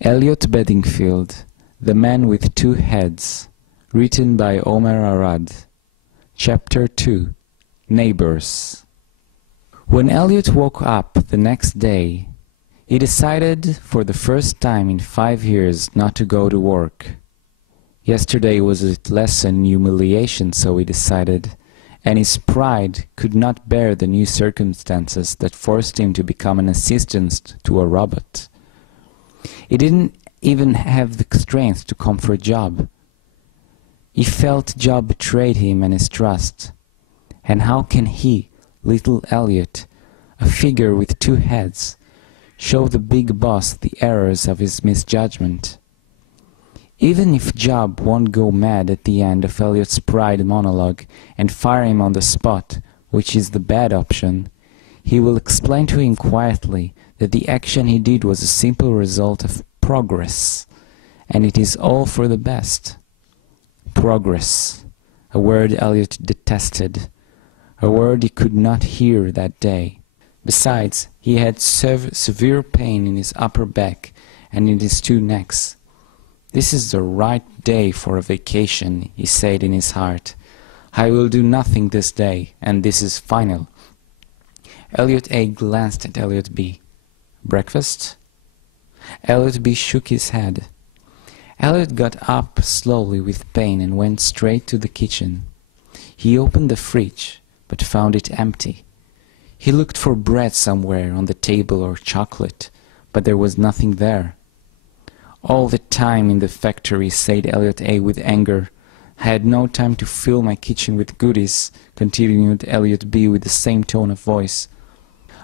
Eliott Bedingfield, The Man with Two Heads, written by Omer Arad. Chapter 2, Neighbors. When Eliott woke up the next day, he decided for the first time in 5 years not to go to work. Yesterday was a lesson in humiliation, so he decided, and his pride could not bear the new circumstances that forced him to become an assistant to a robot. He didn't even have the strength to come for a job. He felt job betrayed him and his trust. And how can he, little Eliott, a figure with 2 heads, show the big boss the errors of his misjudgment? Even if Job won't go mad at the end of Eliott's pride monologue and fire him on the spot, which is the bad option, he will explain to him quietly that the action he did was a simple result of progress, and it is all for the best. Progress, a word Eliott detested, a word he could not hear that day. Besides, he had severe pain in his upper back and in his 2 necks. "This is the right day for a vacation," he said in his heart. "I will do nothing this day, and this is final." Eliott A glanced at Eliott B. "Breakfast?" Eliott B shook his head. Eliott got up slowly with pain and went straight to the kitchen. He opened the fridge, but found it empty. He looked for bread somewhere on the table or chocolate, but there was nothing there. "All the time in the factory," said Eliott A with anger. "I had no time to fill my kitchen with goodies," continued Eliott B with the same tone of voice.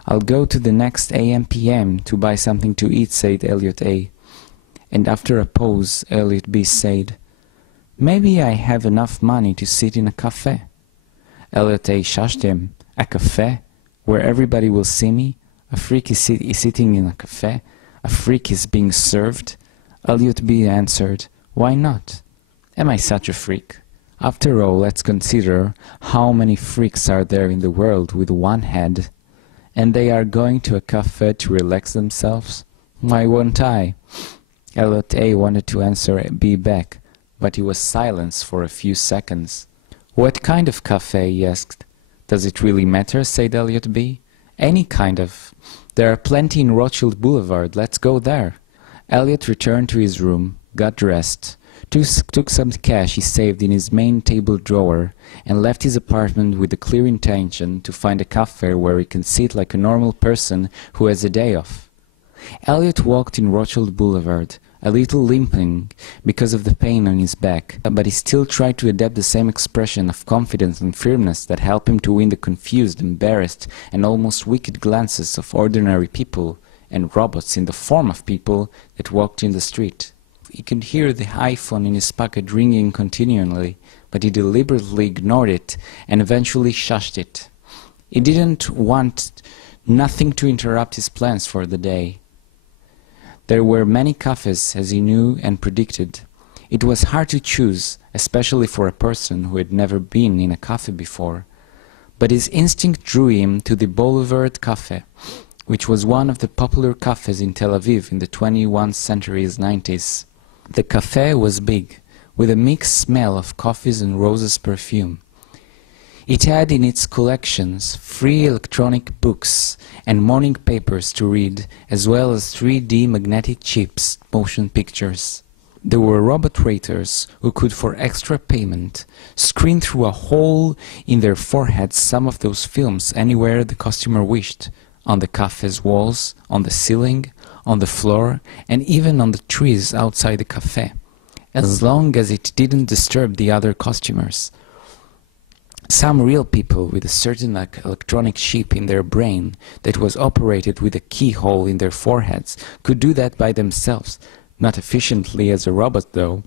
"I'll go to the next AM/PM to buy something to eat," said Eliott A. And after a pause, Eliott B said, "Maybe I have enough money to sit in a cafe." Eliott A shushed him. "A cafe? Where everybody will see me? A freak is sitting in a cafe? A freak is being served?" Eliott B answered, "Why not? Am I such a freak? After all, let's consider how many freaks are there in the world with 1 head, and they are going to a cafe to relax themselves. Why won't I?" Eliott A wanted to answer B back, but he was silenced for a few seconds. "What kind of cafe?" he asked. "Does it really matter?" said Eliott B. "Any kind of. There are plenty in Rothschild Boulevard. Let's go there." Eliott returned to his room, got dressed, took some cash he saved in his main table drawer, and left his apartment with the clear intention to find a cafe where he can sit like a normal person who has a day off. Eliott walked in Rothschild Boulevard, a little limping because of the pain on his back, but he still tried to adapt the same expression of confidence and firmness that helped him to win the confused, embarrassed, and almost wicked glances of ordinary people and robots in the form of people that walked in the street. He could hear the iPhone in his pocket ringing continually, but he deliberately ignored it and eventually shushed it. He didn't want nothing to interrupt his plans for the day. There were many cafes, as he knew and predicted. It was hard to choose, especially for a person who had never been in a cafe before. But his instinct drew him to the Boulevard Cafe, which was one of the popular cafes in Tel Aviv in the 21st century's 90s. The cafe was big, with a mixed smell of coffees and roses perfume. It had in its collections free electronic books and morning papers to read, as well as 3D magnetic chips, motion pictures. There were robot waiters who could, for extra payment, screen through a hole in their foreheads some of those films anywhere the customer wished, on the cafe's walls, on the ceiling, on the floor, and even on the trees outside the cafe, as long as it didn't disturb the other customers. Some real people with a certain electronic chip in their brain that was operated with a keyhole in their foreheads could do that by themselves, not efficiently as a robot though.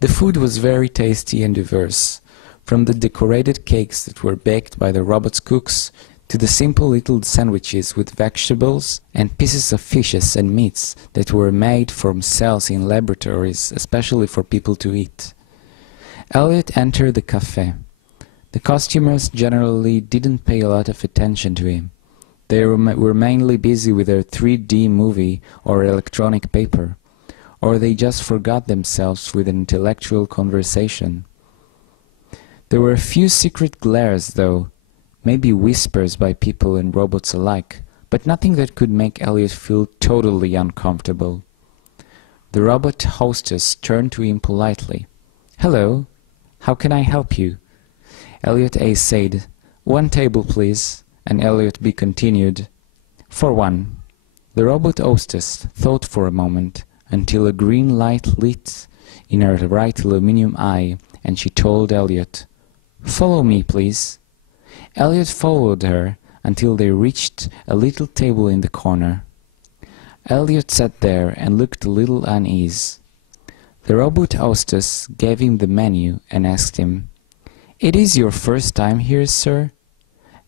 The food was very tasty and diverse, from the decorated cakes that were baked by the robot's cooks to the simple little sandwiches with vegetables and pieces of fishes and meats that were made from cells in laboratories, especially for people to eat. Eliott entered the cafe. The customers generally didn't pay a lot of attention to him. They were mainly busy with their 3D movie or electronic paper, or they just forgot themselves with an intellectual conversation. There were a few secret glares, though, maybe whispers by people and robots alike, but nothing that could make Eliott feel totally uncomfortable. The robot hostess turned to him politely. "Hello, how can I help you?" Eliott A said, "One table, please," and Eliott B continued, "For one." The robot hostess thought for a moment, until a green light lit in her right aluminium eye, and she told Eliott, "Follow me, please." Eliott followed her until they reached a little table in the corner. Eliott sat there and looked a little uneasy. The robot hostess gave him the menu and asked him, "It is your first time here, sir?"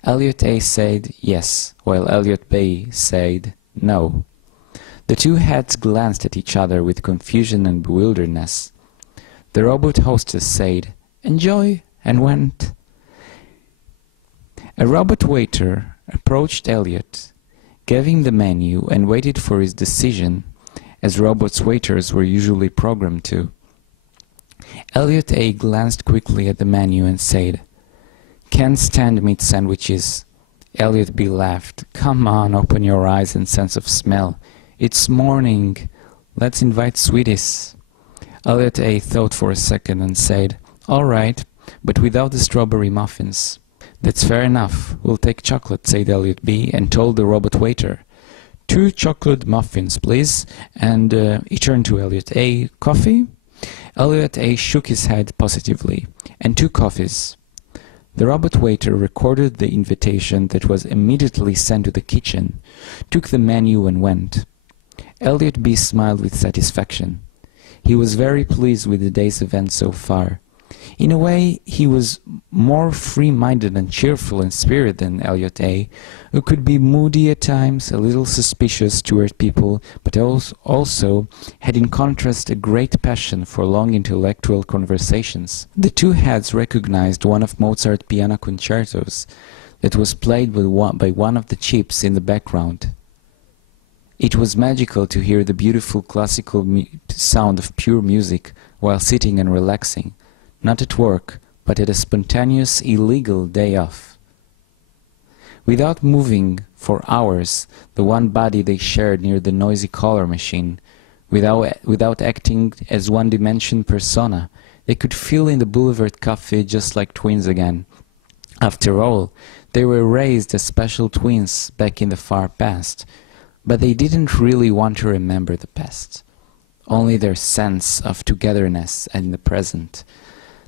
Eliott A said yes, while Eliott B said no. The two heads glanced at each other with confusion and bewilderedness. The robot hostess said, "Enjoy," and went. A robot waiter approached Eliott, gave him the menu, and waited for his decision, as robots waiters were usually programmed to. Eliott A glanced quickly at the menu and said, "Can't stand meat sandwiches." Eliott B laughed. "Come on, open your eyes and sense of smell. It's morning. Let's invite sweeties." Eliott A thought for a second and said, "All right, but without the strawberry muffins." "That's fair enough. We'll take chocolate," said Eliott B, and told the robot waiter, "2 chocolate muffins, please." And he turned to Eliott A. "Coffee?" Eliott A shook his head positively. "And 2 coffees." The robot waiter recorded the invitation that was immediately sent to the kitchen, took the menu and went. Eliott B smiled with satisfaction. He was very pleased with the day's events so far. In a way, he was more free-minded and cheerful in spirit than Eliott A, who could be moody at times, a little suspicious toward people, but also had in contrast a great passion for long intellectual conversations. The two heads recognized one of Mozart's piano concertos that was played by one of the chips in the background. It was magical to hear the beautiful classical sound of pure music while sitting and relaxing. Not at work, but at a spontaneous, illegal day off. Without moving for hours, the one body they shared near the noisy color machine, without acting as one-dimension persona, they could feel in the Boulevard Cafe just like twins again. After all, they were raised as special twins back in the far past, but they didn't really want to remember the past, only their sense of togetherness in the present.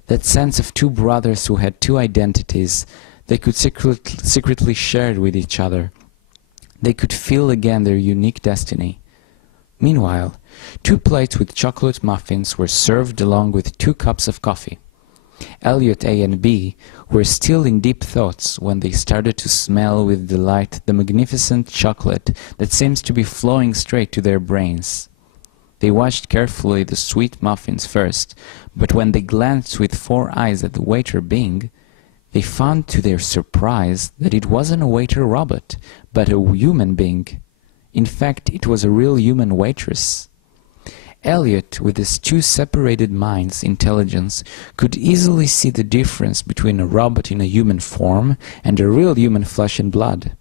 That sense of two brothers who had two identities they could secretly share with each other. They could feel again their unique destiny. Meanwhile, 2 plates with chocolate muffins were served along with 2 cups of coffee. Eliott A and B were still in deep thoughts when they started to smell with delight the magnificent chocolate that seems to be flowing straight to their brains. They watched carefully the sweet muffins first, but when they glanced with 4 eyes at the waiter Bing, they found to their surprise that it wasn't a waiter robot, but a human being. In fact, it was a real human waitress. Eliott, with his 2 separated minds' intelligence, could easily see the difference between a robot in a human form and a real human flesh and blood.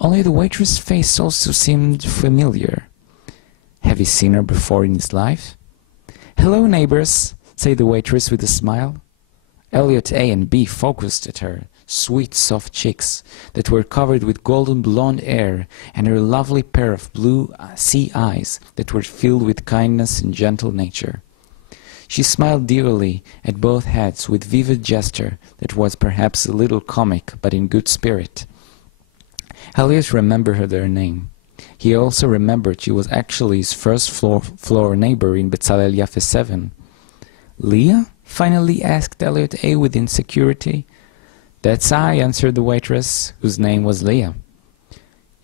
Only the waitress' face also seemed familiar. Have you seen her before in his life? "Hello, neighbors," said the waitress with a smile. Eliott A and B focused at her sweet, soft cheeks that were covered with golden blonde hair and her lovely pair of blue sea eyes that were filled with kindness and gentle nature. She smiled dearly at both heads with vivid gesture that was perhaps a little comic, but in good spirit. Eliott remembered her name. He also remembered she was actually his first floor neighbor in Bezalel Yaffe 7. "Leah?" finally asked Eliott A with insecurity. "That's I," answered the waitress, whose name was Leah.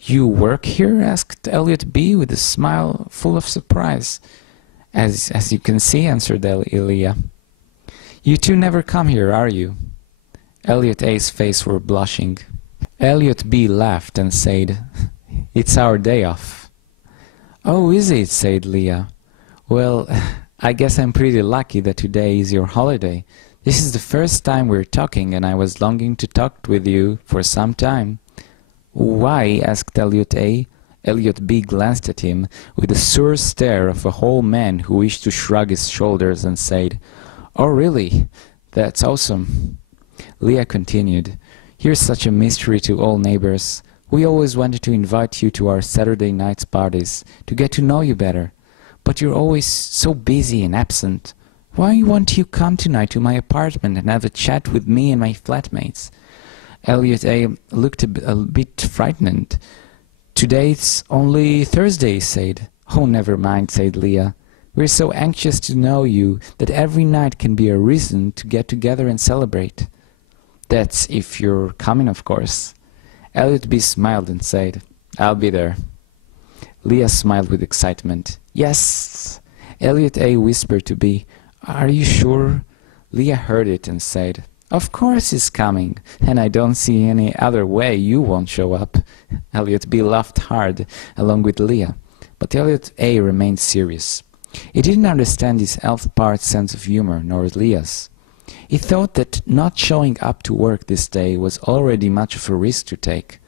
"You work here?" asked Eliott B with a smile full of surprise. As you can see," answered Leah. "You two never come here, are you?" Eliott A's face were blushing. Eliott B. laughed and said, "It's our day off." "Oh, is it?" said Leah. "Well, I guess I'm pretty lucky that today is your holiday. This is the first time we're talking, and I was longing to talk with you for some time." "Why?" asked Eliott A. Eliott B. glanced at him with the sour stare of a whole man who wished to shrug his shoulders and said, "Oh, really? That's awesome." Leah continued, "You're such a mystery to all neighbors. We always wanted to invite you to our Saturday night parties, to get to know you better. But you're always so busy and absent. Why won't you come tonight to my apartment and have a chat with me and my flatmates?" Eliott A. looked a bit frightened. "Today's only Thursday," he said. "Oh, never mind," said Leah. "We're so anxious to know you that every night can be a reason to get together and celebrate." "That's if you're coming, of course." Eliott B. smiled and said, "I'll be there." Leah smiled with excitement. "Yes!" Eliott A. whispered to B, "Are you sure?" Leah heard it and said, "Of course he's coming, and I don't see any other way you won't show up." Eliott B. laughed hard, along with Leah, but Eliott A. remained serious. He didn't understand his elf part's sense of humor, nor Leah's. He thought that not showing up to work this day was already much of a risk to take,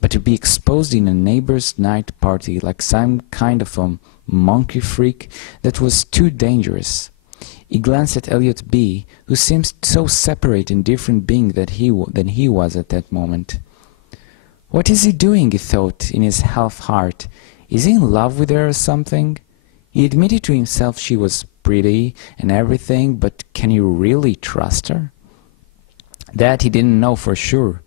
but to be exposed in a neighbor's night party like some kind of a monkey freak, that was too dangerous. He glanced at Eliott B., who seemed so separate and different being than he was at that moment. "What is he doing?" he thought in his half-heart. "Is he in love with her or something?" He admitted to himself she was pretty and everything, but can you really trust her? That he didn't know for sure.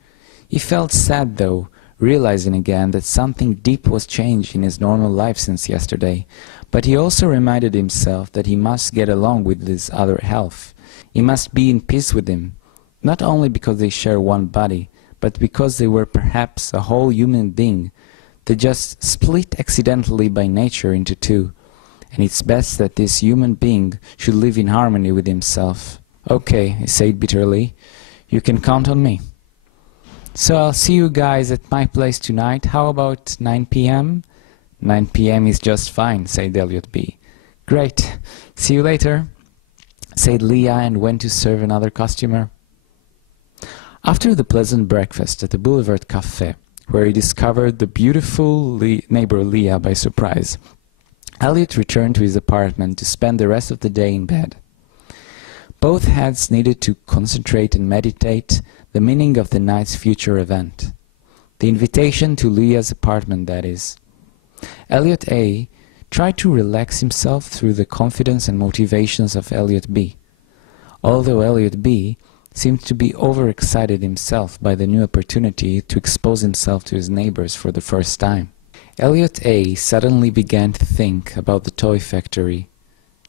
He felt sad, though, realizing again that something deep was changed in his normal life since yesterday. But he also reminded himself that he must get along with his other half. He must be in peace with him, not only because they share one body, but because they were perhaps a whole human being that just split accidentally by nature into two. And it's best that this human being should live in harmony with himself. "Okay," he said bitterly, "you can count on me. So I'll see you guys at my place tonight. How about 9 p.m.? 9 p.m. is just fine," said Eliott B. "Great. See you later," said Leah, and went to serve another customer. After the pleasant breakfast at the Boulevard Café, where he discovered the beautiful neighbor Leah by surprise, Eliott returned to his apartment to spend the rest of the day in bed. Both heads needed to concentrate and meditate the meaning of the night's future event. The invitation to Leah's apartment, that is. Eliott A. tried to relax himself through the confidence and motivations of Eliott B. Although Eliott B. seemed to be overexcited himself by the new opportunity to expose himself to his neighbors for the first time. Eliott A. suddenly began to think about the toy factory.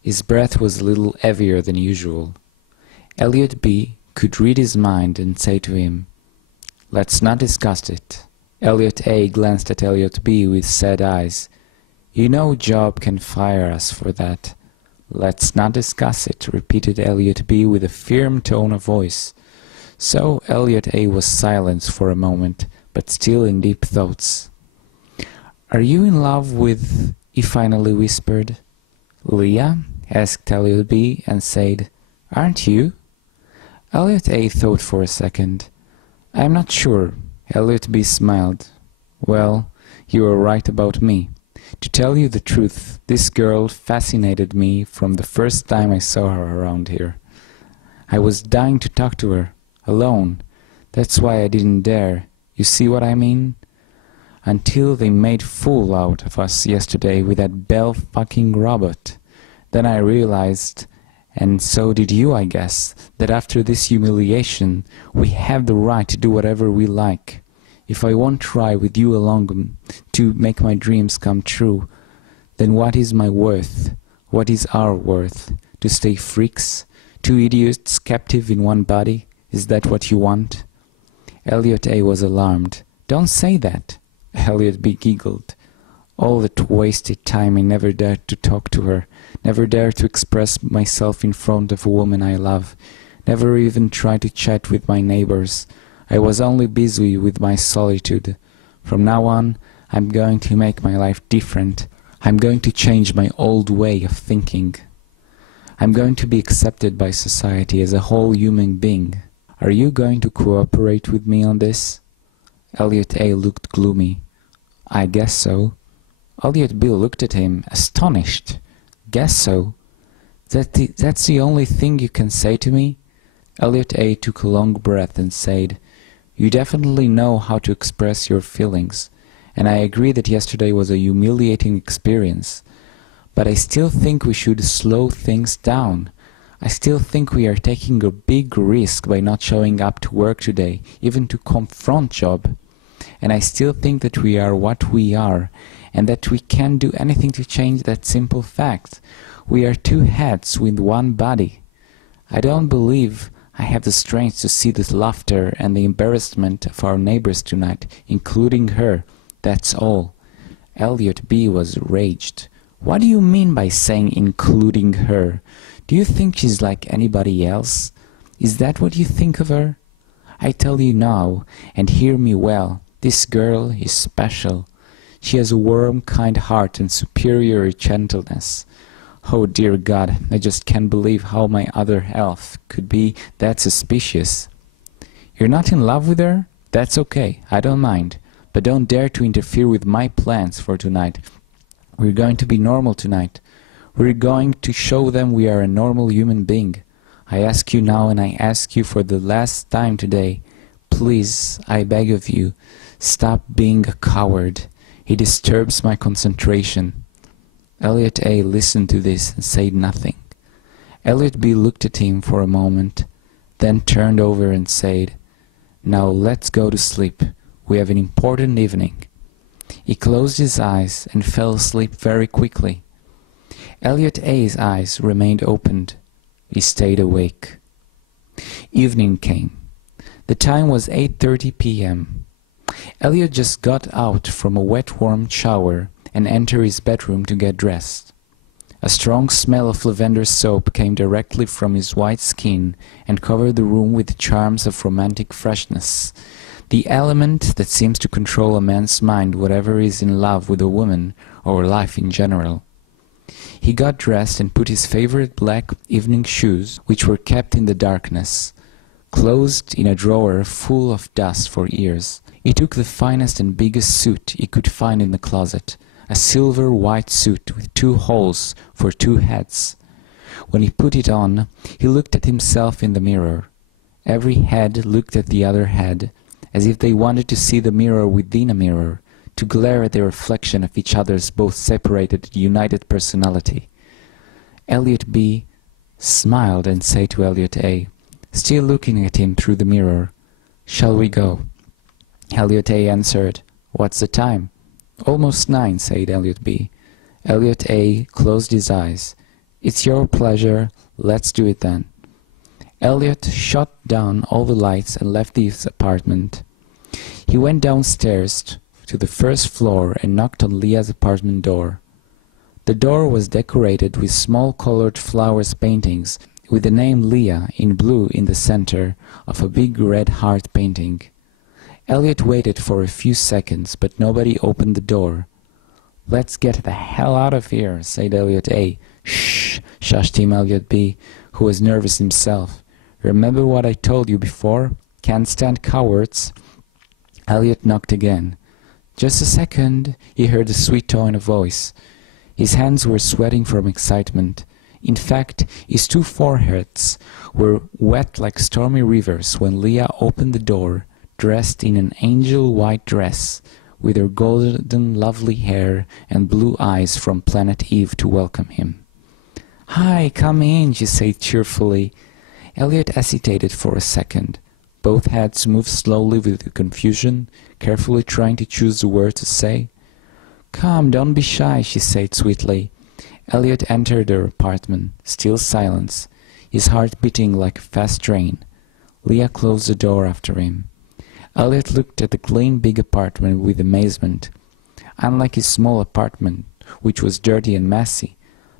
His breath was a little heavier than usual. Eliott B. could read his mind and say to him, "Let's not discuss it." Eliott A. glanced at Eliott B. with sad eyes. "You know Job can fire us for that." "Let's not discuss it," repeated Eliott B. with a firm tone of voice. So Eliott A. was silent for a moment, but still in deep thoughts. "Are you in love with," he finally whispered. "Leah?" asked Eliott B. and said, "Aren't you?" Eliott A. thought for a second. "I'm not sure." Eliott B. smiled. "Well, you are right about me. To tell you the truth, this girl fascinated me from the first time I saw her around here. I was dying to talk to her, alone. That's why I didn't dare. You see what I mean? Until they made fool out of us yesterday with that bell-fucking robot. Then I realized, and so did you, I guess, that after this humiliation, we have the right to do whatever we like. If I won't try with you along to make my dreams come true, then what is my worth? What is our worth? To stay freaks? Two idiots captive in one body? Is that what you want?" Eliott A. was alarmed. "Don't say that." Eliott B. giggled. "All that wasted time I never dared to talk to her, never dared to express myself in front of a woman I love, never even tried to chat with my neighbors. I was only busy with my solitude. From now on, I'm going to make my life different. I'm going to change my old way of thinking. I'm going to be accepted by society as a whole human being. Are you going to cooperate with me on this?" Eliott A. looked gloomy. "I guess so." Eliott B. looked at him, astonished. "Guess so? That's the only thing you can say to me?" Eliott A. took a long breath and said, "You definitely know how to express your feelings, and I agree that yesterday was a humiliating experience. But I still think we should slow things down. I still think we are taking a big risk by not showing up to work today, even to confront Job. And I still think that we are what we are, and that we can't do anything to change that simple fact. We are two heads with one body. I don't believe I have the strength to see the laughter and the embarrassment of our neighbors tonight, including her. That's all." Eliott B. was raged. "What do you mean by saying including her? Do you think she's like anybody else? Is that what you think of her? I tell you now, and hear me well, this girl is special. She has a warm, kind heart and superior gentleness. Oh dear God, I just can't believe how my other half could be that suspicious." "You're not in love with her? That's okay, I don't mind. But don't dare to interfere with my plans for tonight. We're going to be normal tonight. We're going to show them we are a normal human being. I ask you now, and I ask you for the last time today, please, I beg of you, stop being a coward. It disturbs my concentration." Eliott A. listened to this and said nothing. Eliott B. looked at him for a moment, then turned over and said, "Now let's go to sleep. We have an important evening." He closed his eyes and fell asleep very quickly. Eliott A.'s eyes remained opened. He stayed awake. Evening came. The time was 8:30 p.m. Eliott just got out from a wet warm shower and entered his bedroom to get dressed. A strong smell of lavender soap came directly from his white skin and covered the room with charms of romantic freshness, the element that seems to control a man's mind whatever is in love with a woman or life in general. He got dressed and put his favorite black evening shoes, which were kept in the darkness, closed in a drawer full of dust for years. He took the finest and biggest suit he could find in the closet, a silver white suit with 2 holes for 2 heads. When he put it on, he looked at himself in the mirror. Every head looked at the other head, as if they wanted to see the mirror within a mirror, to glare at the reflection of each other's both separated, united personality. Eliott B. smiled and said to Eliott A., still looking at him through the mirror, "Shall we go?" Eliott A. answered, "What's the time?" "Almost 9, said Eliott B. Eliott A. closed his eyes. "It's your pleasure, let's do it then." Eliott shut down all the lights and left his apartment. He went downstairs to the first floor and knocked on Leah's apartment door. The door was decorated with small colored flowers paintings with the name Leah in blue in the center of a big red heart painting. Eliott waited for a few seconds, but nobody opened the door. "Let's get the hell out of here," said Eliott A. "Shh," shushed him Eliott B., who was nervous himself. "Remember what I told you before? Can't stand cowards." Eliott knocked again. "Just a second," he heard a sweet tone of voice. His hands were sweating from excitement. In fact, his 2 foreheads were wet like stormy rivers when Leah opened the door, dressed in an angel-white dress, with her golden lovely hair and blue eyes from Planet Eve to welcome him. "Hi, come in," she said cheerfully. Eliott hesitated for a second. Both heads moved slowly with confusion, carefully trying to choose the word to say. "Come, don't be shy," she said sweetly. Eliott entered her apartment, still silence, his heart beating like a fast train. Leah closed the door after him. Eliott looked at the clean big apartment with amazement. Unlike his small apartment, which was dirty and messy,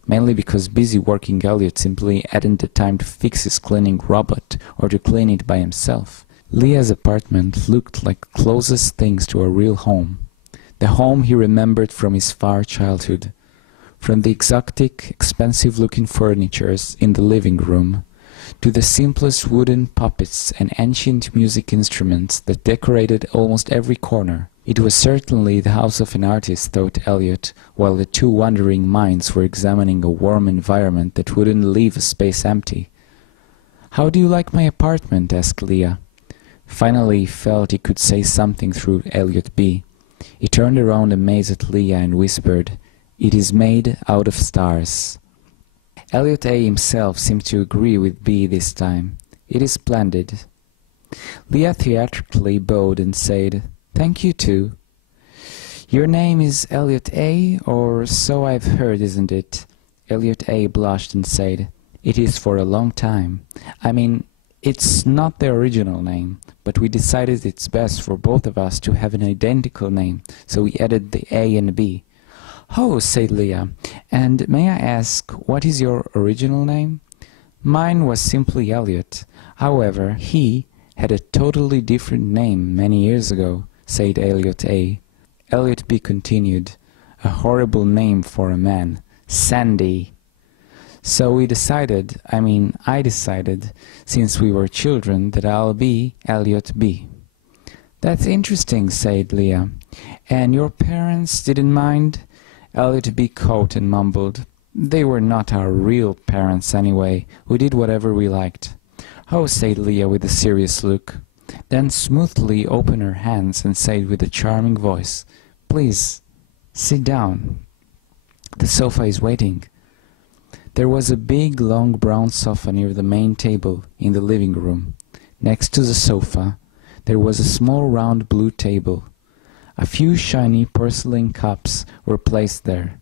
mainly because busy working Eliott simply hadn't the time to fix his cleaning robot or to clean it by himself, Leah's apartment looked like the closest things to a real home, the home he remembered from his far childhood, from the exotic, expensive-looking furnitures in the living room, to the simplest wooden puppets and ancient music instruments that decorated almost every corner. It was certainly the house of an artist, thought Eliott, while the two wandering minds were examining a warm environment that wouldn't leave a space empty. "How do you like my apartment?" asked Leah. Finally he felt he could say something through Eliott B. He turned around amazed at Leah and whispered, "It is made out of stars." Eliott A. himself seemed to agree with B this time. "It is splendid." Leah theatrically bowed and said, "Thank you too." "Your name is Eliott A., or so I've heard, isn't it?" Eliott A. blushed and said, "It is for a long time. I mean, it's not the original name, but we decided it's best for both of us to have an identical name, so we added the A and B." "Oh," said Leah, "and may I ask, what is your original name?" "Mine was simply Eliott. However, he had a totally different name many years ago," said Eliott A. Eliott B. continued, "A horrible name for a man. Sandy. So I decided, since we were children, that I'll be Eliott B." "That's interesting," said Leah. "And your parents didn't mind?" Eliott B. caught and mumbled, "They were not our real parents anyway. We did whatever we liked." "Oh," said Leah with a serious look. Then smoothly opened her hands and said with a charming voice, "Please, sit down. The sofa is waiting." There was a big, long brown sofa near the main table in the living room. Next to the sofa, there was a small round blue table. A few shiny porcelain cups were placed there.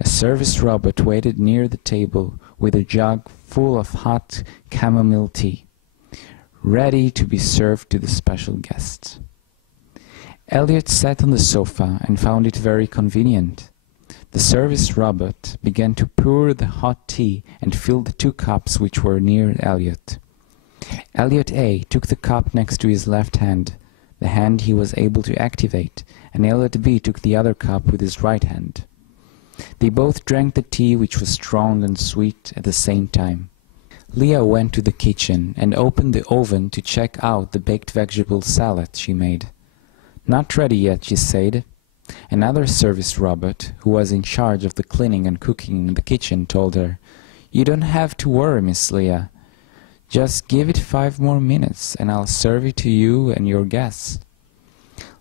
A service robot waited near the table with a jug full of hot chamomile tea, ready to be served to the special guest. Eliott sat on the sofa and found it very convenient. The service robot began to pour the hot tea and fill the two cups which were near Eliott. Eliott A. took the cup next to his left hand, the hand he was able to activate, and Eliott B. took the other cup with his right hand. They both drank the tea, which was strong and sweet at the same time. Leah went to the kitchen and opened the oven to check out the baked vegetable salad she made. "Not ready yet," she said. Another service robot, who was in charge of the cleaning and cooking in the kitchen, told her, "You don't have to worry, Miss Leah. Just give it 5 more minutes, and I'll serve it to you and your guests."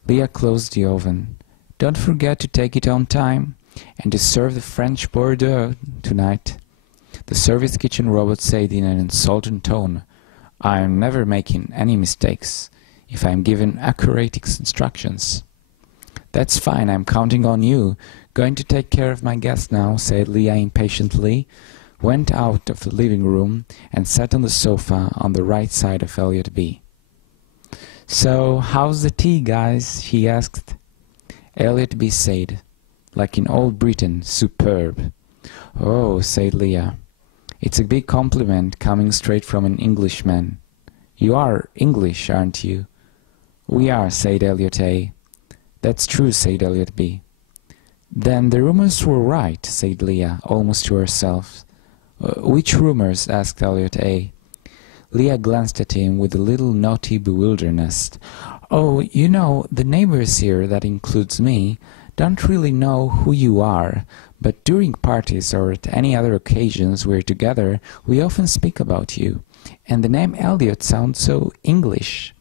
Leah closed the oven. "Don't forget to take it on time, and to serve the French Bordeaux tonight," the service kitchen robot said in an insulting tone. "I'm never making any mistakes, if I'm given accurate instructions." "That's fine, I'm counting on you. Going to take care of my guest now," said Leah impatiently, went out of the living room, and sat on the sofa on the right side of Eliott B. "So, how's the tea, guys?" he asked. Eliott B. said, like in old Britain, "Superb." "Oh," said Leah. "It's a big compliment coming straight from an Englishman. You are English, aren't you?" "We are," said Eliott A. "That's true," said Eliott B. "Then the rumors were right," said Leah, almost to herself. "Which rumors?" asked Eliott A. Leah glanced at him with a little naughty bewilderness. "Oh, you know, the neighbors here, that includes me, don't really know who you are, but during parties or at any other occasions we're together, we often speak about you, and the name Eliott sounds so English."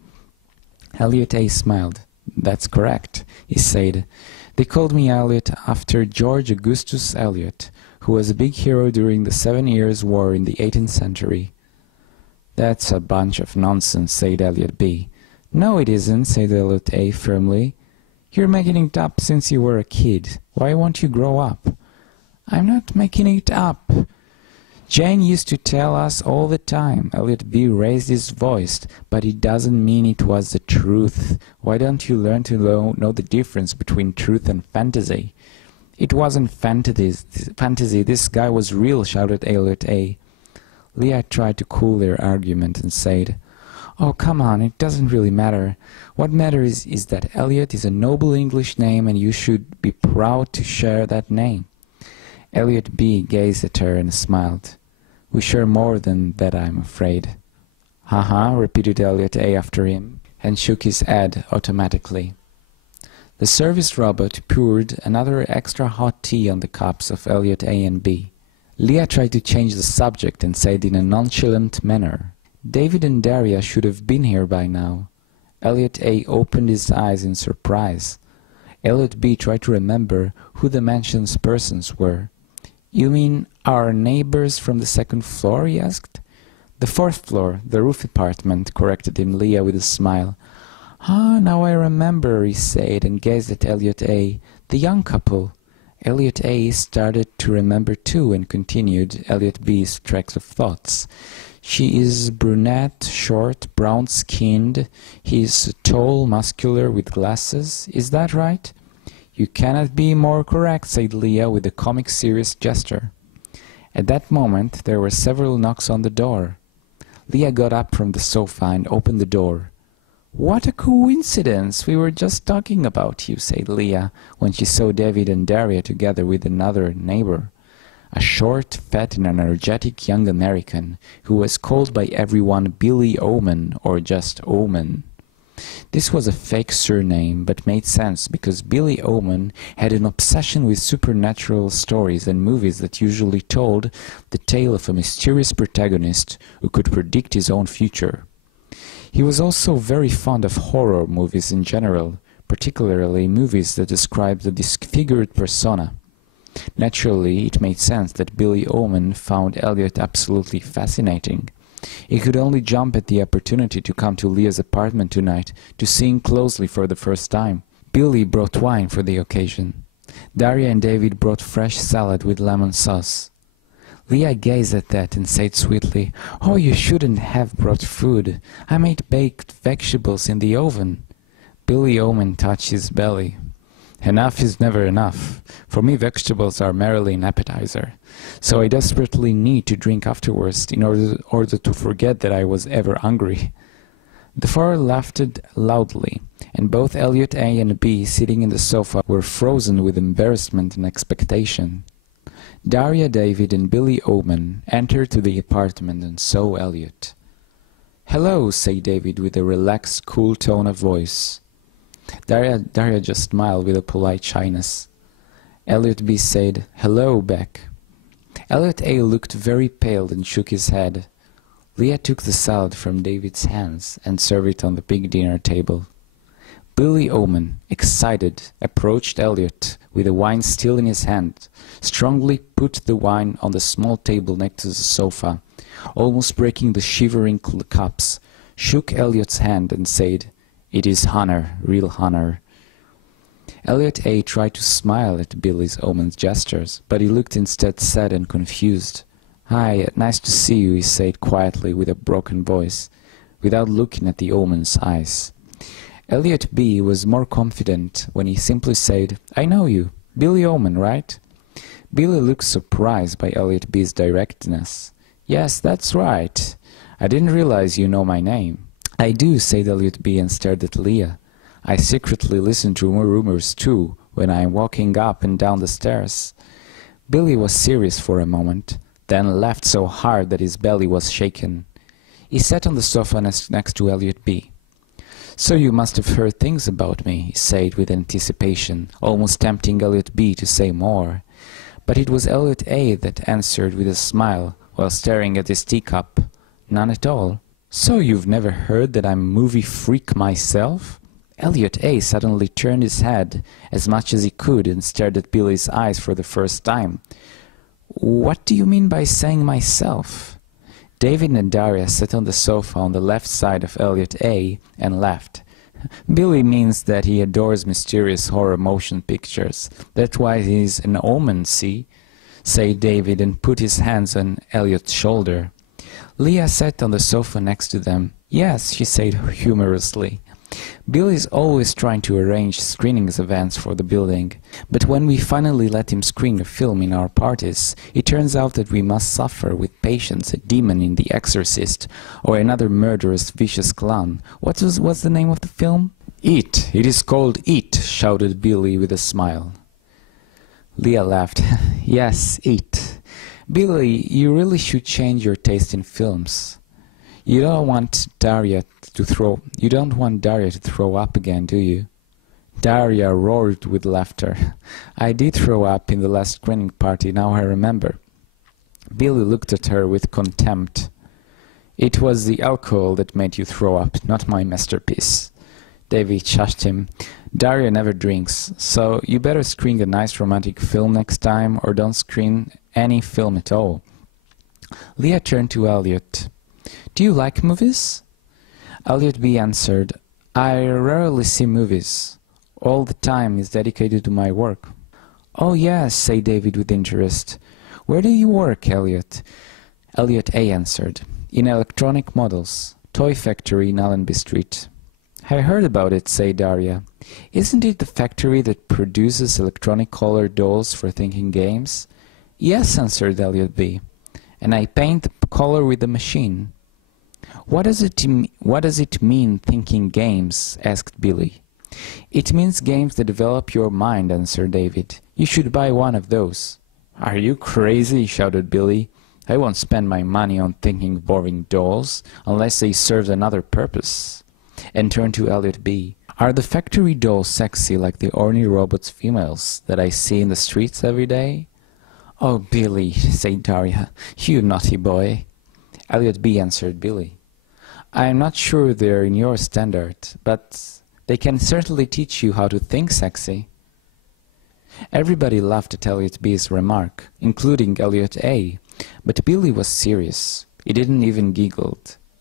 Eliott A. smiled. "That's correct," he said. "They called me Eliott after George Augustus Eliott, who was a big hero during the 7 Years' War in the 18th century. "That's a bunch of nonsense," said Eliott B. "No, it isn't," said Eliott A. firmly. "You're making it up since you were a kid. Why won't you grow up?" "I'm not making it up. Jane used to tell us all the time." Eliott B. raised his voice. "But it doesn't mean it was the truth. Why don't you learn to know the difference between truth and fantasy?" "It wasn't fantasy. This guy was real," shouted Eliott A. Leah tried to cool their argument and said, Oh, come on, it doesn't really matter. What matters is that Eliott is a noble English name and you should be proud to share that name. Eliott B. gazed at her and smiled. We share more than that, I'm afraid. Ha-ha, repeated Eliott A. after him, and shook his head automatically. The service robot poured another extra hot tea on the cups of Eliott A. and B. Leah tried to change the subject and said in a nonchalant manner, David and Daria should have been here by now. Eliott A. opened his eyes in surprise. Eliott B. tried to remember who the mansion's persons were. You mean our neighbors from the second floor? He asked. The fourth floor, the roof apartment, corrected him Leah with a smile. Ah, now I remember, he said, and gazed at Eliott A. The young couple. Eliott A. started to remember too, and continued Eliott B.'s tracks of thoughts. She is brunette, short, brown-skinned. He is tall, muscular, with glasses. Is that right? You cannot be more correct, said Leah with a comic serious gesture. At that moment there were several knocks on the door. Leah got up from the sofa and opened the door. What a coincidence! We were just talking about you, said Leah, when she saw David and Daria together with another neighbor, a short, fat and energetic young American, who was called by everyone Billy Oman, or just Oman. This was a fake surname, but made sense because Billy Oman had an obsession with supernatural stories and movies that usually told the tale of a mysterious protagonist who could predict his own future. He was also very fond of horror movies in general, particularly movies that described a disfigured persona. Naturally, it made sense that Billy Oman found Eliott absolutely fascinating. He could only jump at the opportunity to come to Leah's apartment tonight to see him closely for the first time. Billy brought wine for the occasion. Daria and David brought fresh salad with lemon sauce. Leah gazed at that and said sweetly, Oh, you shouldn't have brought food. I made baked vegetables in the oven. Billy Oman touched his belly. Enough is never enough. For me, vegetables are merely an appetizer. So I desperately need to drink afterwards in order to forget that I was ever hungry. The four laughed loudly, and both Eliott A. and B. sitting in the sofa were frozen with embarrassment and expectation. Daria, David, and Billy Oman entered to the apartment and saw Eliott. Hello, said David with a relaxed, cool tone of voice. Daria just smiled with a polite shyness. Eliott B. said, Hello, back. Eliott A. looked very pale and shook his head. Leah took the salad from David's hands and served it on the big dinner table. Billy Oman, excited, approached Eliott with the wine still in his hand, strongly put the wine on the small table next to the sofa, almost breaking the shivering cups, shook Eliott's hand and said, It is honor, real honor. Eliott A. tried to smile at Billy Oman's gestures, but he looked instead sad and confused. Hi, nice to see you, he said quietly with a broken voice, without looking at the Oman's eyes. Eliott B. was more confident when he simply said, I know you, Billy Oman, right? Billy looked surprised by Eliott B.'s directness. Yes, that's right. I didn't realize you know my name. I do, said Eliott B. and stared at Leah. I secretly listen to rumors too, when I am walking up and down the stairs. Billy was serious for a moment, then laughed so hard that his belly was shaken. He sat on the sofa next to Eliott B. So you must have heard things about me, he said with anticipation, almost tempting Eliott B. to say more. But it was Eliott A. that answered with a smile, while staring at his teacup. None at all. So you've never heard that I'm a movie freak myself? Eliott A. suddenly turned his head as much as he could and stared at Billy's eyes for the first time. What do you mean by saying myself? David and Daria sat on the sofa on the left side of Eliott A. and laughed. Billy means that he adores mysterious horror motion pictures. That's why he's an omen, see? Said David and put his hands on Eliott's shoulder. Leah sat on the sofa next to them. Yes, she said humorously. Billy is always trying to arrange screening events for the building, but when we finally let him screen a film in our parties, it turns out that we must suffer with patience a demon in The Exorcist, or another murderous, vicious clown. What's the name of the film? It! It is called It! Shouted Billy with a smile. Leah laughed. Yes, It. Billy, you really should change your taste in films. You don't want Daria to throw up again, do you? Daria roared with laughter. I did throw up in the last screening party, now I remember. Billy looked at her with contempt. It was the alcohol that made you throw up, not my masterpiece. David shushed him. Daria never drinks, so you better screen a nice romantic film next time, or don't screen any film at all. Leah turned to Eliott. Do you like movies? Eliott B. answered, I rarely see movies. All the time is dedicated to my work. Oh yes, said David with interest. Where do you work, Eliott? Eliott A. answered, in electronic models, toy factory in Allenby Street. I heard about it, said Daria. Isn't it the factory that produces electronic color dolls for thinking games? Yes, answered Eliott B. And I paint the color with the machine. What does it mean, thinking games? Asked Billy. It means games that develop your mind, answered David. You should buy one of those. Are you crazy? Shouted Billy. I won't spend my money on thinking boring dolls, unless they serve another purpose. And turned to Eliott B. Are the factory dolls sexy like the orny robots females that I see in the streets every day? Oh, Billy, said Daria, you naughty boy. Eliott B. answered Billy. I am not sure they're in your standard, but they can certainly teach you how to think sexy. Everybody laughed at Eliott B.'s remark, including Eliott A., but Billy was serious. He didn't even giggle.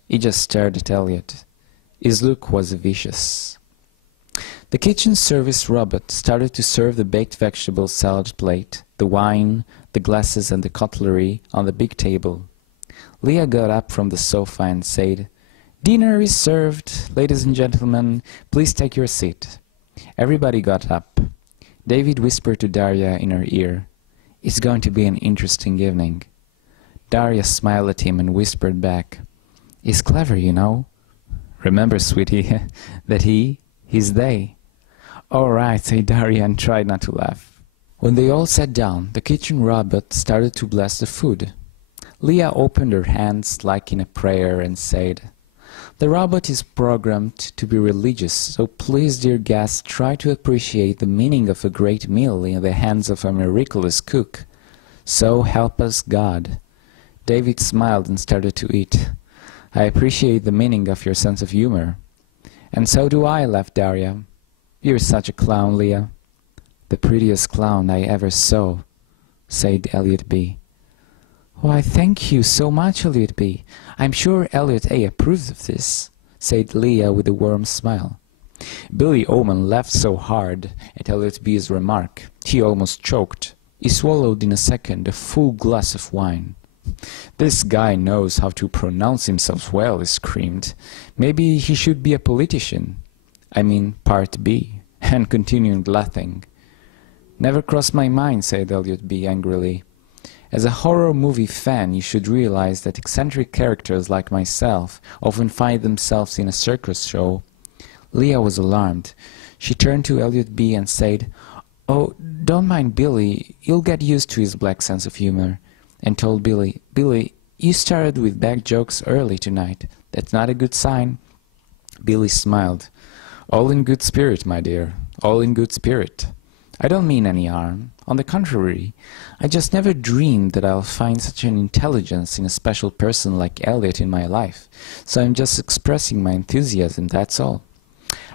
He just stared at Eliott. His look was vicious. The kitchen service robot started to serve the baked vegetable salad plate, the wine, the glasses and the cutlery on the big table. Leah got up from the sofa and said, Dinner is served. Ladies and gentlemen, please take your seat. Everybody got up. David whispered to Daria in her ear, It's going to be an interesting evening. Daria smiled at him and whispered back, He's clever, you know. Remember, sweetie, that he's they. All right, said Daria and tried not to laugh. When they all sat down, the kitchen robot started to bless the food. Leah opened her hands like in a prayer and said, The robot is programmed to be religious, so please, dear guests, try to appreciate the meaning of a great meal in the hands of a miraculous cook. So help us God. David smiled and started to eat. I appreciate the meaning of your sense of humor. And so do I, laughed Daria. You're such a clown, Leah. The prettiest clown I ever saw, said Eliott B. Why, thank you so much, Eliott B. I'm sure Eliott A. approves of this, said Leah with a warm smile. Billy Oman laughed so hard at Eliott B.'s remark, he almost choked. He swallowed in a second a full glass of wine. This guy knows how to pronounce himself well, he screamed. Maybe he should be a politician. I mean, Part B, and continued laughing. Never crossed my mind, said Eliott B. angrily. As a horror movie fan, you should realize that eccentric characters like myself often find themselves in a circus show. Leah was alarmed. She turned to Eliott B. and said, Oh, don't mind Billy, you'll get used to his black sense of humor. And told Billy, Billy, you started with bad jokes early tonight. That's not a good sign. Billy smiled. All in good spirit, my dear. All in good spirit. I don't mean any harm. On the contrary, I just never dreamed that I'll find such an intelligence in a special person like Eliott in my life. So I'm just expressing my enthusiasm, that's all.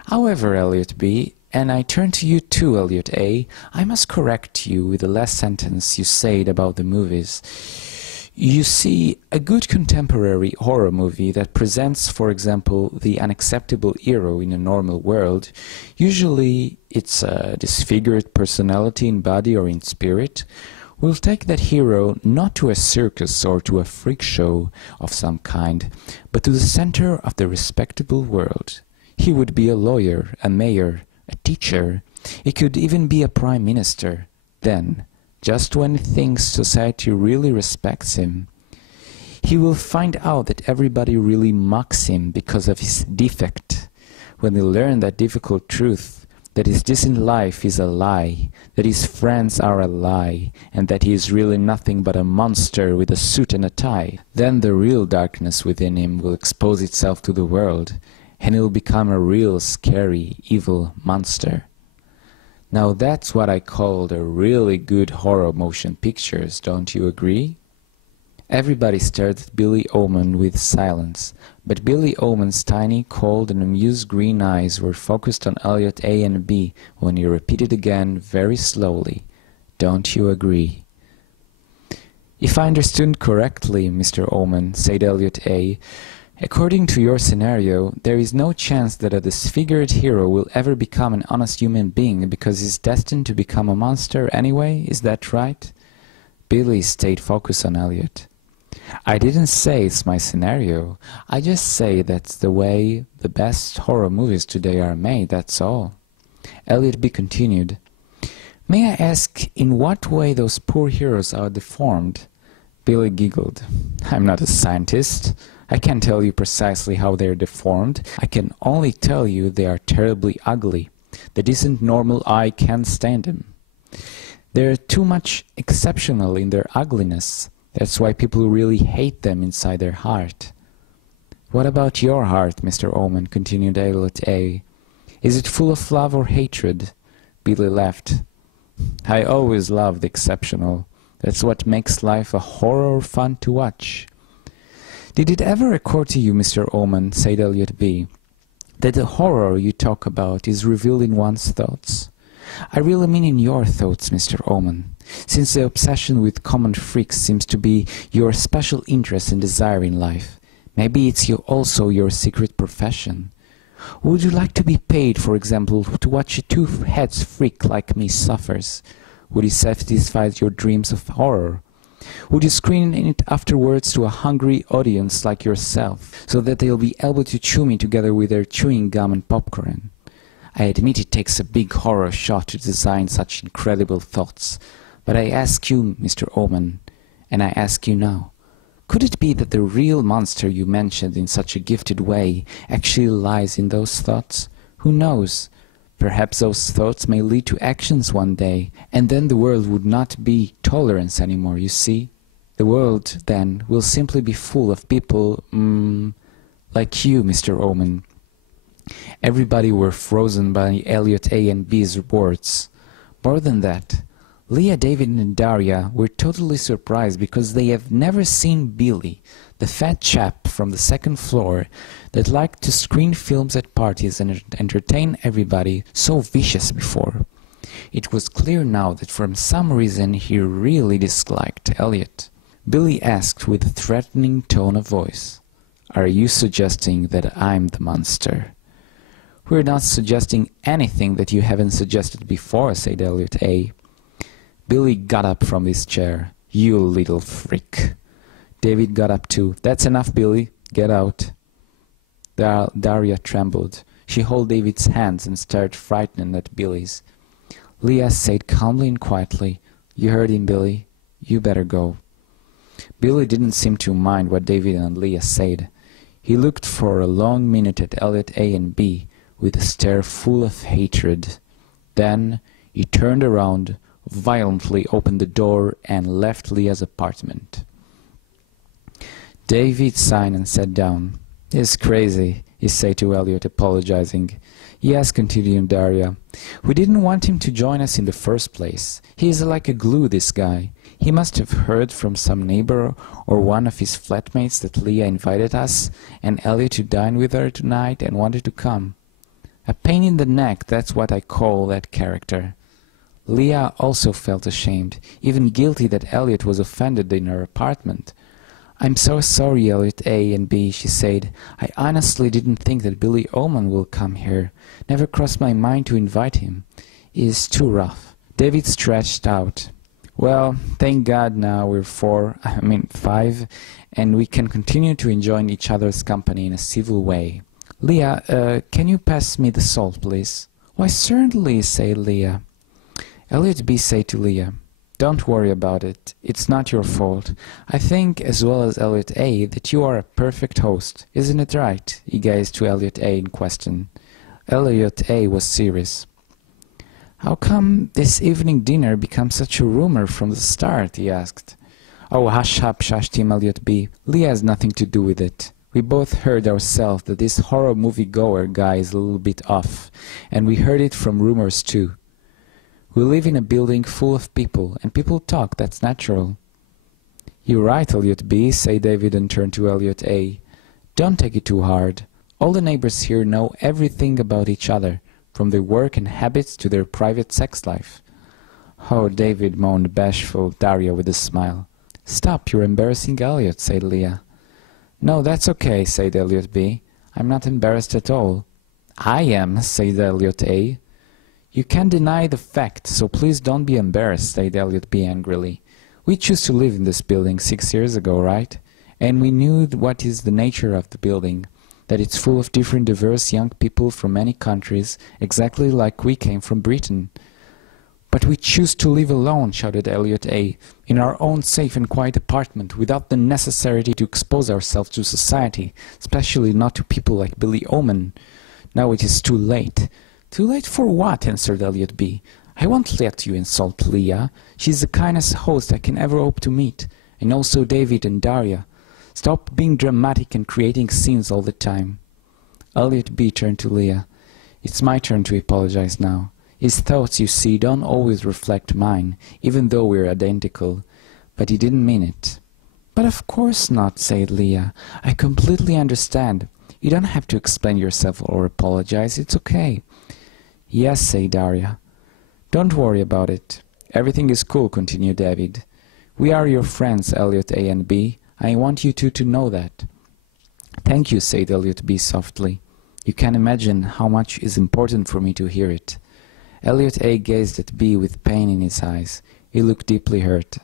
However, Eliott B., and I turn to you too, Eliott A., I must correct you with the last sentence you said about the movies. You see, a good contemporary horror movie that presents, for example, the unacceptable hero in a normal world, usually it's a disfigured personality in body or in spirit, will take that hero not to a circus or to a freak show of some kind, but to the center of the respectable world. He would be a lawyer, a mayor, a teacher. He could even be a prime minister. Then, just when he thinks society really respects him, he will find out that everybody really mocks him because of his defect. When he learns that difficult truth, that his distant life is a lie, that his friends are a lie, and that he is really nothing but a monster with a suit and a tie, then the real darkness within him will expose itself to the world, and he'll become a real scary, evil monster. Now that's what I call the really good horror motion pictures, don't you agree? Everybody stared at Billy Oman with silence, but Billy Oman's tiny, cold and amused green eyes were focused on Eliott A and B when he repeated again very slowly, "Don't you agree?" "If I understood correctly, Mr. Oman," said Eliott A, "according to your scenario, there is no chance that a disfigured hero will ever become an honest human being because he's destined to become a monster anyway, is that right?" Billy stayed focused on Eliott. "I didn't say it's my scenario. I just say that's the way the best horror movies today are made, that's all." Eliott B continued, "May I ask in what way those poor heroes are deformed?" Billy giggled. "I'm not a scientist. I can't tell you precisely how they're deformed. I can only tell you they are terribly ugly. The decent normal eye can't stand them. They're too much exceptional in their ugliness. That's why people really hate them inside their heart." "What about your heart, Mr. Oman?" continued Eliott A. "Is it full of love or hatred?" Billy laughed. "I always love the exceptional. That's what makes life a horror fun to watch." "Did it ever occur to you, Mr. Oman," said Eliott B., "that the horror you talk about is revealed in one's thoughts? I really mean in your thoughts, Mr. Oman, since the obsession with common freaks seems to be your special interest and desire in life. Maybe it's also your secret profession. Would you like to be paid, for example, to watch a two-headed freak like me suffers? Would it satisfy your dreams of horror? Would you screen it afterwards to a hungry audience like yourself, so that they'll be able to chew me together with their chewing gum and popcorn? I admit it takes a big horror shot to design such incredible thoughts, but I ask you, Mr. Oman, and I ask you now, could it be that the real monster you mentioned in such a gifted way actually lies in those thoughts? Who knows? Perhaps those thoughts may lead to actions one day, and then the world would not be tolerance anymore, you see? The world, then, will simply be full of people, like you, Mr. Oman." Everybody were frozen by Eliott A and B's words. More than that, Leah, David and Daria were totally surprised because they have never seen Billy, the fat chap from the second floor that liked to screen films at parties and entertain everybody, so vicious before. It was clear now that for some reason he really disliked Eliott. Billy asked with a threatening tone of voice, "Are you suggesting that I'm the monster?" "We're not suggesting anything that you haven't suggested before," said Eliott A. Billy got up from his chair. "You little freak." David got up too. "That's enough, Billy. Get out." Daria trembled. She held David's hands and stared frightened at Billy's. Leah said calmly and quietly, "You heard him, Billy. You better go." Billy didn't seem to mind what David and Leah said. He looked for a long minute at Eliott A and B with a stare full of hatred. Then he turned around, violently opened the door, and left Leah's apartment. David sighed and sat down. "He's crazy," he said to Eliott, apologizing. "Yes," continued Daria. "We didn't want him to join us in the first place. He is like a glue, this guy. He must have heard from some neighbor or one of his flatmates that Leah invited us and Eliott to dine with her tonight and wanted to come. A pain in the neck, that's what I call that character." Leah also felt ashamed, even guilty that Eliott was offended in her apartment. "I'm so sorry, Eliott A and B," she said. "I honestly didn't think that Billy Oman will come here. Never crossed my mind to invite him. He is too rough." David stretched out. "Well, thank God now we're five, and we can continue to enjoy each other's company in a civil way. Leah, can you pass me the salt, please? Why, certainly, said Leah. Eliott B said to Leah, don't worry about it. It's not your fault. I think, as well as Eliott A, that you are a perfect host. Isn't it right? He gazed to Eliott A in question. Eliott A was serious. How come this evening dinner became such a rumor from the start? He asked. Oh, hush up, shushed him Eliott B. Leah has nothing to do with it. We both heard ourselves that this horror movie-goer guy is a little bit off, and we heard it from rumors too. We live in a building full of people, and people talk, that's natural. You're right, Eliott B, said David and turned to Eliott A. Don't take it too hard. All the neighbors here know everything about each other, from their work and habits to their private sex life. Oh, David, moaned bashful Daria with a smile. Stop, you're embarrassing Eliott, said Leah. No, that's okay, said Eliott B. I'm not embarrassed at all. I am, said Eliott A. You can't deny the fact, so please don't be embarrassed, said Eliott B angrily. We chose to live in this building 6 years ago, right? And we knew what is the nature of the building, that it's full of different diverse young people from many countries, exactly like we came from Britain. But we choose to live alone, shouted Eliott A, in our own safe and quiet apartment, without the necessity to expose ourselves to society, especially not to people like Billy Oman. Now it is too late. Too late for what? Answered Eliott B. I won't let you insult Leah. She's the kindest host I can ever hope to meet, and also David and Daria. Stop being dramatic and creating scenes all the time. Eliott B turned to Leah. It's my turn to apologize now. His thoughts, you see, don't always reflect mine, even though we're identical. But he didn't mean it. But of course not, said Leah. I completely understand. You don't have to explain yourself or apologize. It's okay. Yes, said Daria. Don't worry about it. Everything is cool, continued David. We are your friends, Eliott A and B. I want you two to know that. Thank you, said Eliott B softly. You can imagine how much is important for me to hear it. Eliott A gazed at B with pain in his eyes. He looked deeply hurt.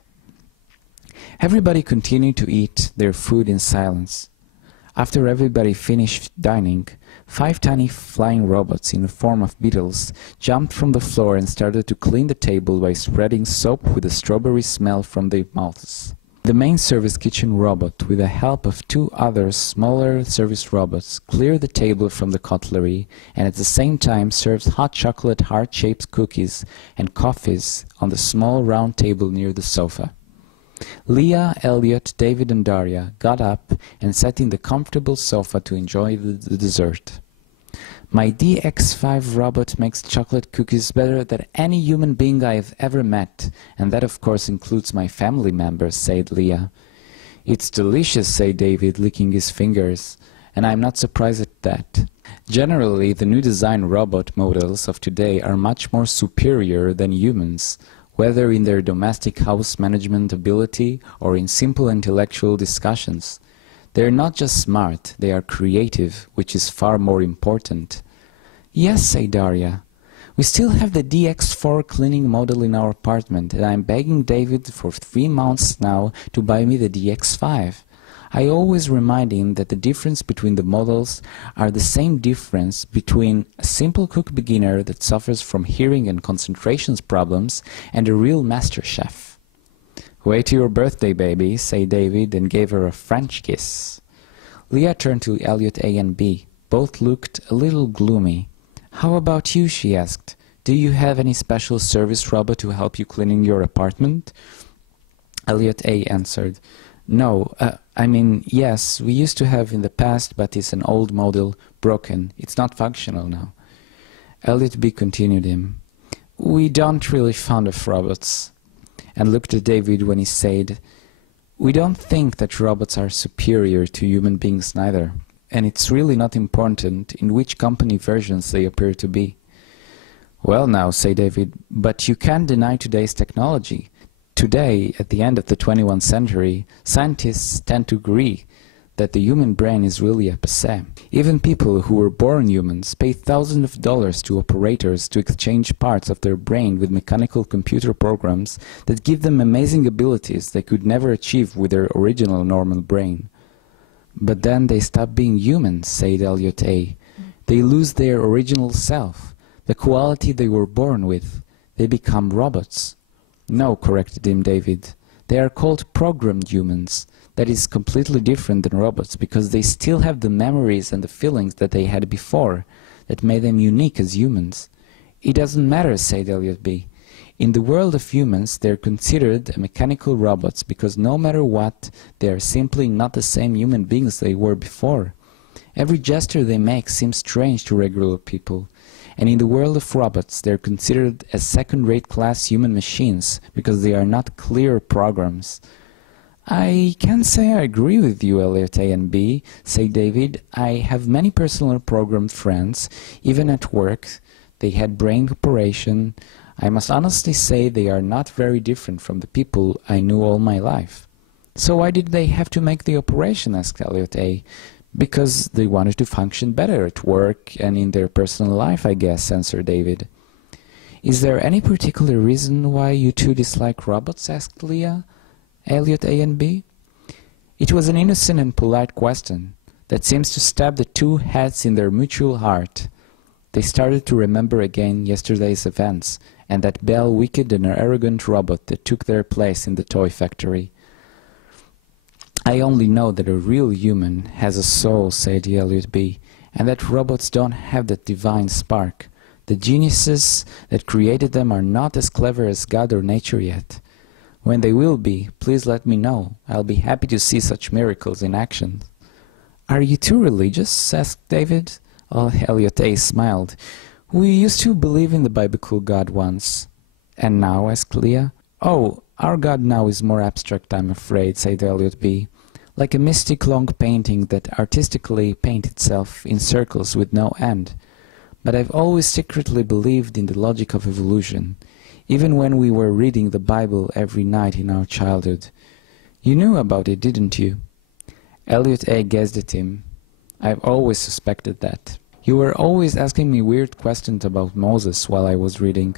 Everybody continued to eat their food in silence. After everybody finished dining, 5 tiny flying robots in the form of beetles jumped from the floor and started to clean the table by spreading soap with a strawberry smell from their mouths. The main service kitchen robot, with the help of 2 other smaller service robots, cleared the table from the cutlery and at the same time served hot chocolate heart-shaped cookies and coffees on the small round table near the sofa. Leah, Eliott, David and Daria got up and sat in the comfortable sofa to enjoy the dessert. My DX5 robot makes chocolate cookies better than any human being I have ever met, and that of course includes my family members, said Leah. It's delicious, said David, licking his fingers, and I'm not surprised at that. Generally, the new design robot models of today are much more superior than humans, whether in their domestic house management ability or in simple intellectual discussions. They are not just smart, they are creative, which is far more important. Yes, said Daria. We still have the DX4 cleaning model in our apartment, and I'm begging David for 3 months now to buy me the DX5. I always remind him that the difference between the models are the same difference between a simple cook beginner that suffers from hearing and concentration problems and a real master chef. Wait till your birthday, baby, said David, and gave her a French kiss. Leah turned to Eliott A and B. Both looked a little gloomy. How about you? She asked. Do you have any special service robot to help you cleaning your apartment? Eliott A answered. No, yes, we used to have in the past, but it's an old model, broken. It's not functional now. Eliott B continued him. We don't really fond of robots. And looked at David when he said, we don't think that robots are superior to human beings neither, and it's really not important in which company versions they appear to be. Well now, said David, but you can't deny today's technology. Today, at the end of the 21st century, scientists tend to agree that the human brain is really a passé. Even people who were born humans pay thousands of dollars to operators to exchange parts of their brain with mechanical computer programs that give them amazing abilities they could never achieve with their original normal brain. But then they stop being humans, said Eliott A. They lose their original self, the quality they were born with. They become robots. No, corrected him David. They are called programmed humans. That is completely different than robots, because they still have the memories and the feelings that they had before, that made them unique as humans. It doesn't matter, said Eliott B. In the world of humans, they are considered mechanical robots, because no matter what, they are simply not the same human beings they were before. Every gesture they make seems strange to regular people. And in the world of robots, they are considered as second-rate class human machines, because they are not clear programs. I can't say I agree with you, Eliott A and B, said David. I have many personal programmed friends, even at work. They had brain operation. I must honestly say they are not very different from the people I knew all my life. So why did they have to make the operation, asked Eliott A. Because they wanted to function better at work and in their personal life, I guess, answered David. Is there any particular reason why you two dislike robots, asked Leah, Eliott A and B? It was an innocent and polite question that seems to stab the two heads in their mutual heart. They started to remember again yesterday's events and that Bell, wicked and arrogant robot that took their place in the toy factory. I only know that a real human has a soul, said Eliott B, and that robots don't have that divine spark. The geniuses that created them are not as clever as God or nature yet. When they will be, please let me know. I'll be happy to see such miracles in action. Are you too religious? Asked David. Oh, Eliott A smiled. We used to believe in the biblical God once. And now? Asked Leah. Oh, our God now is more abstract, I'm afraid, said Eliott B. Like a mystic long painting that artistically paints itself in circles with no end. But I've always secretly believed in the logic of evolution, even when we were reading the Bible every night in our childhood. You knew about it, didn't you? Eliott A gazed at him. I've always suspected that. You were always asking me weird questions about Moses while I was reading.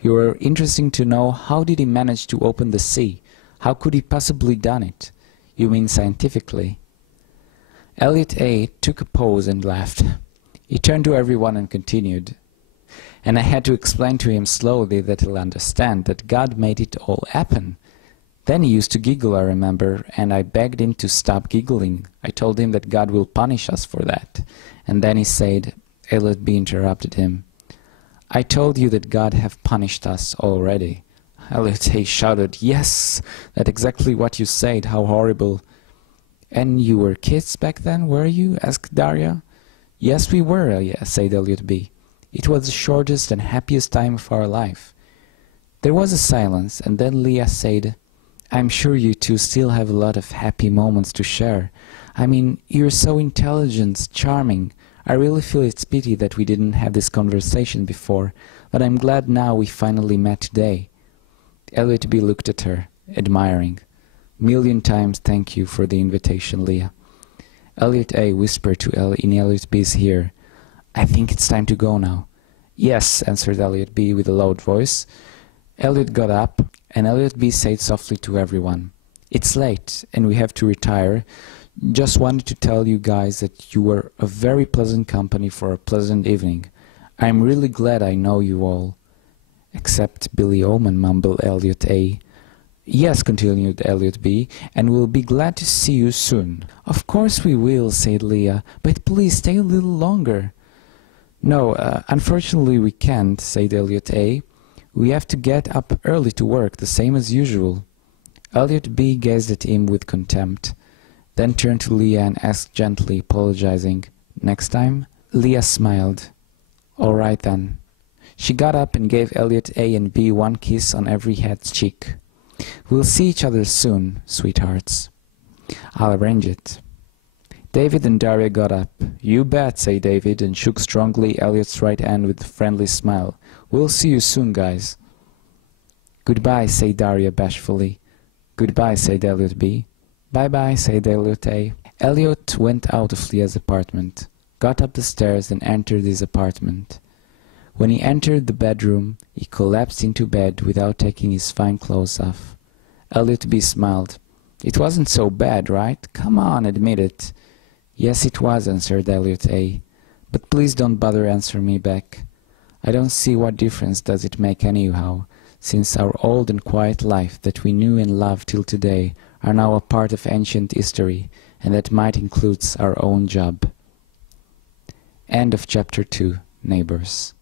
You were interested to know how did he manage to open the sea? How could he possibly done it? You mean scientifically? Eliott A took a pause and laughed. He turned to everyone and continued. And I had to explain to him slowly that he'll understand that God made it all happen. Then he used to giggle, I remember, and I begged him to stop giggling. I told him that God will punish us for that. And then he said, Eliott B interrupted him. I told you that God have punished us already. Eliott A shouted, Yes, that's exactly what you said, how horrible. And you were kids back then, were you? Asked Daria. Yes, we were, said Eliott B. It was the shortest and happiest time of our life. There was a silence, and then Leah said, I'm sure you two still have a lot of happy moments to share. I mean, you're so intelligent, charming. I really feel it's pity that we didn't have this conversation before, but I'm glad now we finally met today. Eliott B looked at her, admiring. Million times thank you for the invitation, Leah. Eliott A whispered in Eliott B's ear, I think it's time to go now. Yes, answered Eliott B with a loud voice. Eliott got up, and Eliott B said softly to everyone, It's late, and we have to retire. Just wanted to tell you guys that you were a very pleasant company for a pleasant evening. I'm really glad I know you all. Except Billy Oman, mumbled Eliott A. Yes, continued Eliott B, and we'll be glad to see you soon. Of course we will, said Leah, but please stay a little longer. No, unfortunately we can't, said Eliott A. We have to get up early to work, the same as usual. Eliott B gazed at him with contempt, then turned to Leah and asked gently, apologizing, Next time? Leah smiled. All right then. She got up and gave Eliott A and B one kiss on every head's cheek. We'll see each other soon, sweethearts. I'll arrange it. David and Daria got up. You bet, said David, and shook strongly Eliott's right hand with a friendly smile. We'll see you soon, guys. Goodbye, said Daria bashfully. Goodbye, said Eliott B. Bye-bye, said Eliott A. Eliott went out of Leah's apartment, got up the stairs and entered his apartment. When he entered the bedroom, he collapsed into bed without taking his fine clothes off. Eliott B smiled. It wasn't so bad, right? Come on, admit it. Yes, it was, answered Eliott A. But please don't bother answer me back. I don't see what difference does it make anyhow, since our old and quiet life that we knew and loved till today are now a part of ancient history, and that might includes our own job. End of chapter 2, Neighbors.